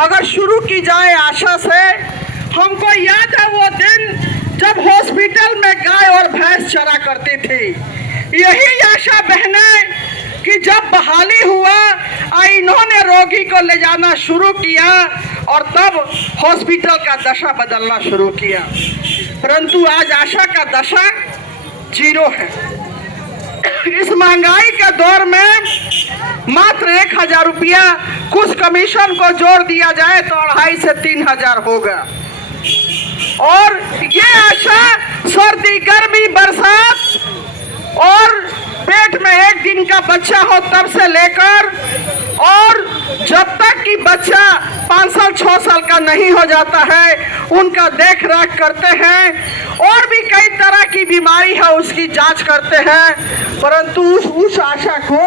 अगर शुरू की जाए आशा से। हमको याद है वो दिन जब हॉस्पिटल में गाय और भैंस चरा करती थी। यही आशा बहनें कि जब बहाली हुआ इन्होंने रोगी को ले जाना शुरू किया और तब हॉस्पिटल का दशा बदलना शुरू किया। परंतु आज आशा का दशा जीरो है। इस महंगाई के दौर में मात्र 1000 रुपया कुछ कमीशन को जोड़ दिया जाए तो 2500 से 3000 होगा। और ये आशा सर्दी गर्मी बरसात और पेट में एक दिन का बच्चा हो तब से लेकर और जब तक कि बच्चा 5 साल 6 साल का नहीं हो जाता है उनका देख रेख करते हैं। और भी कई तरह की बीमारी है उसकी जांच करते हैं। परंतु उस आशा को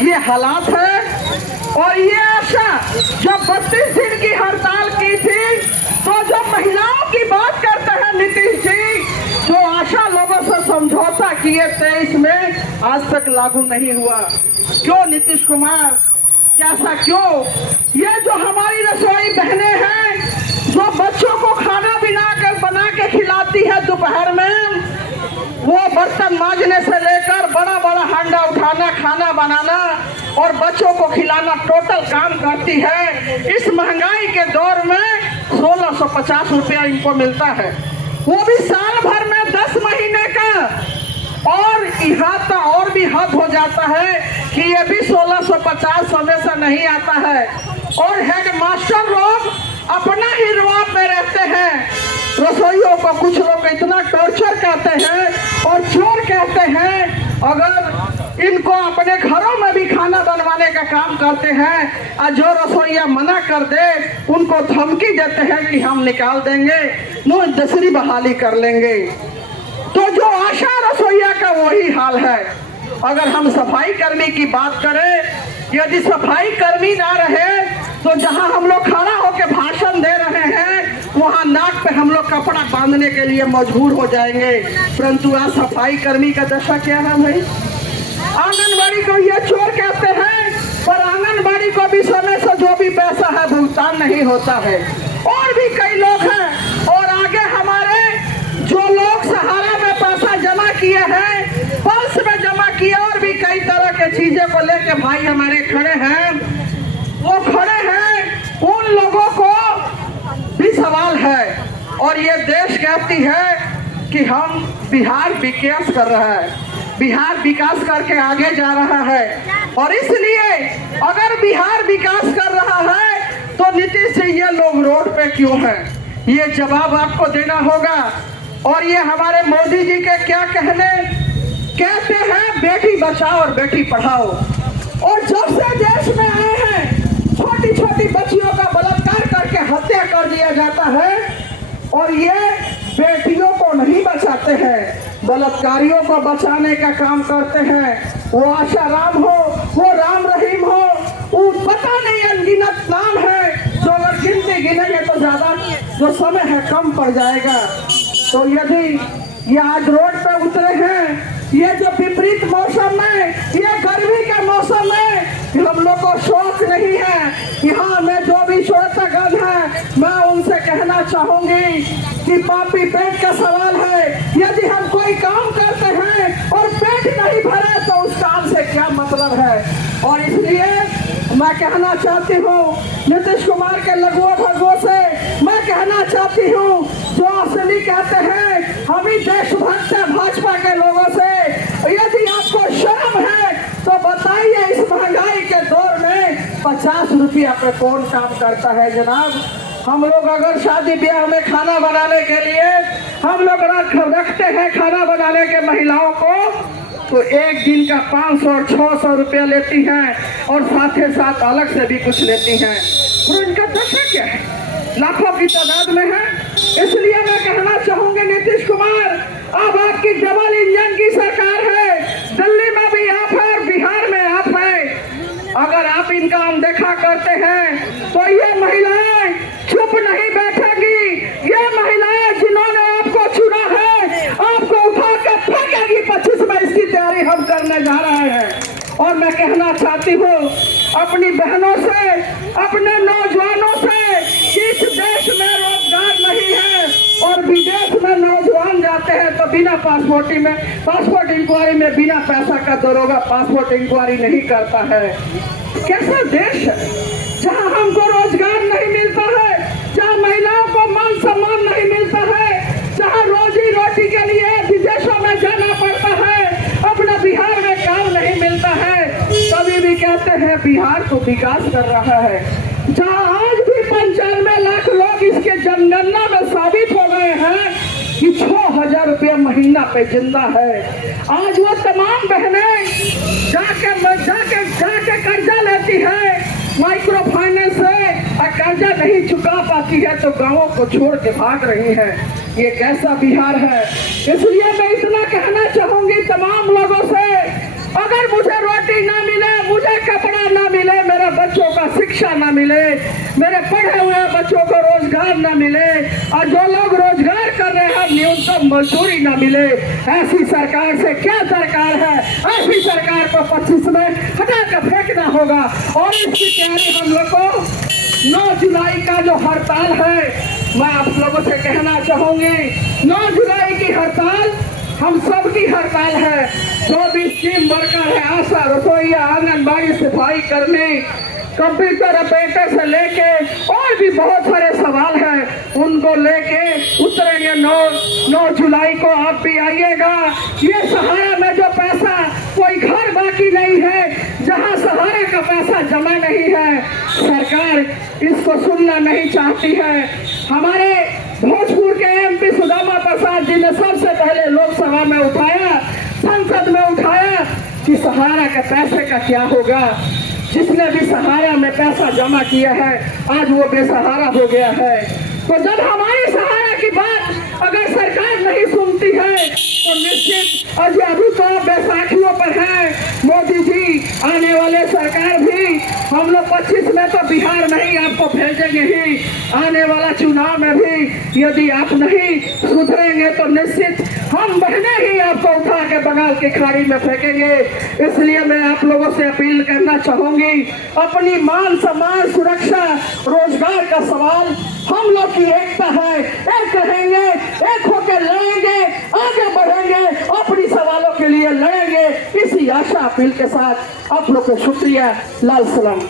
ये हालात है। और ये आशा जब 32 दिन की हड़ताल की थी तो जब महिलाओं की बात करते हैं नीतीश जी, जो आशा लोगों से समझौता किए 23 में आज तक लागू नहीं हुआ। क्यों नीतीश कुमार, कैसा क्यों? ये जो हमारी रसोई बहनें हैं जो बच्चों को खाना बना के खिलाती है दोपहर में, वो बर्तन मांजने से लेकर बड़ा बड़ा हांडा उठाना, खाना बनाना और बच्चों को खिलाना टोटल काम करती है। इस महंगाई के दौर में 1650 रुपया इनको मिलता है, वो भी साल भर में 10 महीने का। और यहाँ तो और भी हद हो जाता है कि ये भी 1650 हमेशा नहीं आता है। और हेड मास्टर लोग अपना ही रुआब में रहते हैं। रसोइयों को कुछ लोग इतना टॉर्चर कहते हैं और चोर कहते हैं। अगर इनको अपने घरों में भी खाना बनवाने का काम करते हैं और जो रसोइया मना कर दे उनको धमकी देते हैं कि हम निकाल देंगे, नो दूसरी बहाली कर लेंगे। तो जो आशा रसोइया का वही हाल है। अगर हम सफाई कर्मी की बात करें, यदि सफाई कर्मी ना रहे तो जहां हम लोग खड़ा होकर भाषण दे रहे हैं वहां नाक पे हम लोग कपड़ा बांधने के लिए मजबूर हो जाएंगे। परंतु आज सफाई कर्मी का दशा क्या है भाई? आंगनबाड़ी को ये चोर कहते हैं, पर आंगनबाड़ी को भी समय से जो भी पैसा है भुगतान नहीं होता है। और भी कई लोग हैं और आगे हमारे जो लोग सहारा में पैसा जमा किए हैं, पल्स में जमा किए और भी कई तरह के चीजें को लेके भाई हमारे खड़े हैं, वो खड़े हैं। उन लोगों को भी सवाल है। और ये देश कहती है कि हम बिहार विकास कर रहा है, बिहार विकास करके आगे जा रहा है। और इसलिए अगर बिहार विकास कर रहा है तो नीतीश जी ये लोग रोड पे क्यों हैं, ये जवाब आपको देना होगा। और ये हमारे मोदी जी के क्या कहते हैं, बेटी बचाओ और बेटी पढ़ाओ। और जब से देश में आए हैं छोटी छोटी बच्चियों का बलात्कार करके हत्या कर दिया जाता है। और ये बेटियों को नहीं बचाते हैं, बलात्कारियों को बचाने का काम करते हैं। वो आशा राम हो, वो राम रहीम हो, वो पता नहीं अनगिनत नाम है जो अगर गिनती गिनेंगे तो ज्यादा जो समय है कम पड़ जाएगा। तो यदि ये आज रोड पे उतरे हैं, ये जो विपरीत मौसम में, ये गर्मी के मौसम में हम लोग को शौक नहीं है। यहाँ में जो भी श्रोतागण है मैं उनसे कहना चाहूंगी कि पापी पेट का सवाल है। यदि हम कोई काम करते हैं और पेट नहीं भरे तो उस काम से क्या मतलब है। और इसलिए मैं कहना चाहती हूँ नीतीश कुमार के लघुओं भगुओं से, मैं कहना चाहती हूँ जो असली कहते हैं हम ही देशभक्त है भाजपा के लोगों से, यदि आपको शर्म है तो बताइए इस महंगाई के दौर में 50 रुपया पे कौन काम करता है जनाब। हम लोग अगर शादी ब्याह में खाना बनाने के लिए हम लोग रखते हैं खाना बनाने के महिलाओं को तो एक दिन का 500 और 600 रुपया लेती हैं और साथ ही साथ अलग से भी कुछ लेती हैं। और इनका दशा क्या है, लाखों की तादाद में है। इसलिए मैं कहना चाहूंगी नीतीश कुमार, अब आपकी डबल इंजन की सरकार है, दिल्ली में भी आप है और बिहार में आप है। अगर आप इनका अनदेखा करते हैं तो ये महिलाएं चुप नहीं बैठेंगी। ये महिलाएं जिन्होंने आपको चुना है आपको उठा कर फेंकेगी। 25 में इसकी तैयारी हम करने जा रहे हैं। और मैं कहना चाहती हूँ अपनी बहनों से, अपने नौजवानों से जाते हैं तो बिना पासपोर्ट इंक्वायरी में बिना पैसा का दरोगा पासपोर्ट इंक्वायरी नहीं करता है। कैसा देश है जहां हमको रोजगार नहीं मिलता है, जहां महिलाओं को मान सम्मान नहीं मिलता है, जहां रोजी रोटी के लिए विदेशों में जाना पड़ता है, अपना बिहार में काम नहीं मिलता है। कभी भी कहते हैं बिहार तो विकास कर रहा है, जहां आज भी 95 लाख लोग इसके जनगणना में साबित हो गए हैं कि 6000 रुपये महीना पे जिंदा है। आज वो तमाम बहनें जाके कर्जा लेती है माइक्रो फाइनेंस से, और कर्जा नहीं चुका पाती है तो गांवों को छोड़ के भाग रही है। ये कैसा बिहार है? इसलिए मैं इतना कहना चाहूंगी तमाम लोगों से, अगर मुझे रोटी ना मिले, मुझे कपड़ा ना मिले, मेरे बच्चों का शिक्षा ना मिले, मेरे पढ़े हुए बच्चों को रोजगार ना मिले, और जो लोग रोजगार कर रहे हैं न्यूनतम मजदूरी ना मिले, ऐसी सरकार से क्या सरकार है? ऐसी सरकार को 25 में हटा कर फेंकना होगा। और इसकी तैयारी हम लोग को 9 जुलाई का जो हड़ताल है, मैं आप लोगों से कहना चाहूंगी 9 जुलाई की हड़ताल हम सब की हड़ताल है। जो भी स्कीम वर्कर है, आशा, रसोईया, आंगनबाड़ी, सफाई कर्मी, कंप्यूटर ऑपरेटर से लेके और भी बहुत सारे सवाल हैं, उनको लेके उतरेंगे 9 जुलाई को। आप भी आइएगा। ये सहारा में जो पैसा, कोई घर बाकी नहीं है जहां सहारा का पैसा जमा नहीं है, सरकार इसको सुनना नहीं चाहती है। हमारे भोजपुर के एमपी सुदामा प्रसाद जी ने सबसे पहले लोकसभा में उठाया, संसद में उठाया कि सहारा के पैसे का क्या होगा। जिसने भी सहारा में पैसा जमा किया है आज वो बेसहारा हो गया है। तो जब हमारी सहारा की बात अगर सरकार नहीं सुनती है तो निश्चित अभी तो बैसाखियों पर है मोदी जी, आने वाले सरकार भी हम लोग 25 में तो बिहार नहीं आपको भेजेंगे ही, आने वाला चुनाव में भी यदि आप नहीं सुधरेंगे तो निश्चित हम बहने ही आपको उठा के बंगाल की खाड़ी में फेंकेंगे। इसलिए मैं आप लोगों से अपील करना चाहूंगी, अपनी मान सम्मान, सुरक्षा, रोजगार का सवाल हम लोग की एकता है, एक रहेंगे, एक होकर लड़ेंगे, आगे बढ़ेंगे, अपनी सवालों के लिए लड़ेंगे। इसी आशा अपील के साथ आप लोग को शुक्रिया। लाल सलाम।